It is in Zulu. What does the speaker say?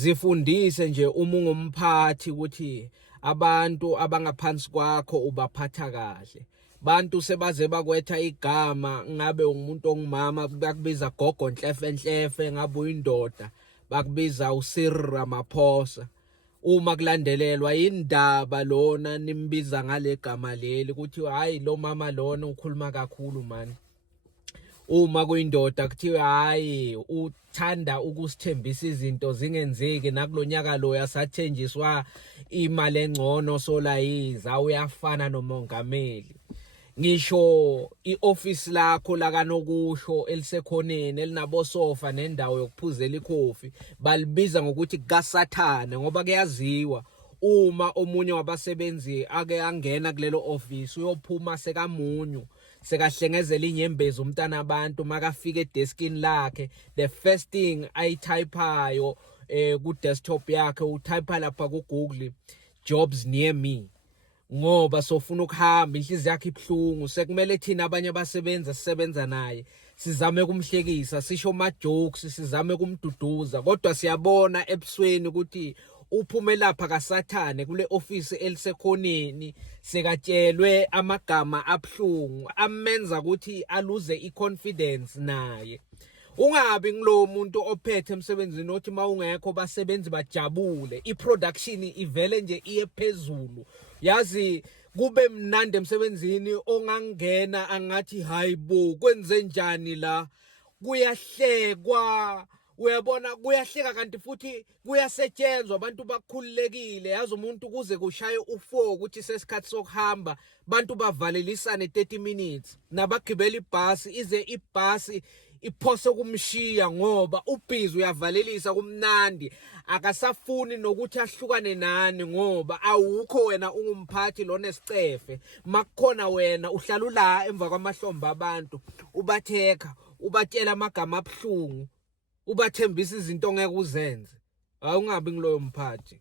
Zifundise nje uma ungumphathi ukuthi abantu abangaphansi kwakho ubaphatha kahle. Bantu sebaze bakwetha igama, ngabe umuntu ongumama bakubiza Kwagogo Nhlefenhlefe, ngabe uyindoda bakubiza Kwa-Ramaphosa. Uma kulandelelwa indaba lona nimbiza ngale gama leli ukuthi hayi lo mama lona ukhuluma kakhulu mani. Uma kuyindoda kuthiwe hayi uthanda ukusithembisa izinto zingenzeki, nakulonyaka lo yasathenjiswa imali engcono solayiza uyafana nomongameli. Ngisho ioffice lakho lakanokusho elisekhoneni elinabosofa nendawo yokuphuzela ikhofi balibiza ngokuthi kaSathane, ngoba kuyaziwa uma omunye wabasebenzi ake angena kulelo office uyophuma sekamunyu, sekahlengezela inyembezi umntana abantu. Makafika edeskini lakhe, the first thing ayithayiphayo ku desktop yakhe uthayipha lapha ku Google jobs near me, ngoba sofuna ukuhamba inhliziyo yakhe ibhlungu. Sekumele thina abanye abasebenza sisebenza naye sizame kumhlekisa, sisho ama jokes, sizame kumduduza, kodwa siyabona ebusweni ukuthi uphume lapha kaSathane kule office elisekhoneni sekatshelwe amagama abhlungu amenza ukuthi aluze iconfidence naye. Ungabi ngilo muntu ophethe emsebenzini othi mawungekho basebenzi bajabule, iproduction ivele nje iye phezulu. Yazi kube mnandi emsebenzini, ongangena angathi hayibo kwenze njani la, kuyahlekwa. Uyabona kuyahleka kanti futhi kuyasetshenzwa, abantu bakhululekile. Yazi umuntu kuze kushaye u4 ukuthi sesikhathi sokuhamba bantu bavalelisane 30 minutes, nabagibela ibhasi ize ibhasi iphose kumshiya ngoba ubhizi uyavalelisa kumnandi, akasafuni nokuthi ahlukane nani ngoba awukho wena ungumphathi lona esicefe. Makukhona wena uhlala la emva kwamahlombe abantu ubatheka, ubatshela amagama abhlungu, ubathembisa izinto ongeke uzenze. Awungabi ngiloyo mphathi.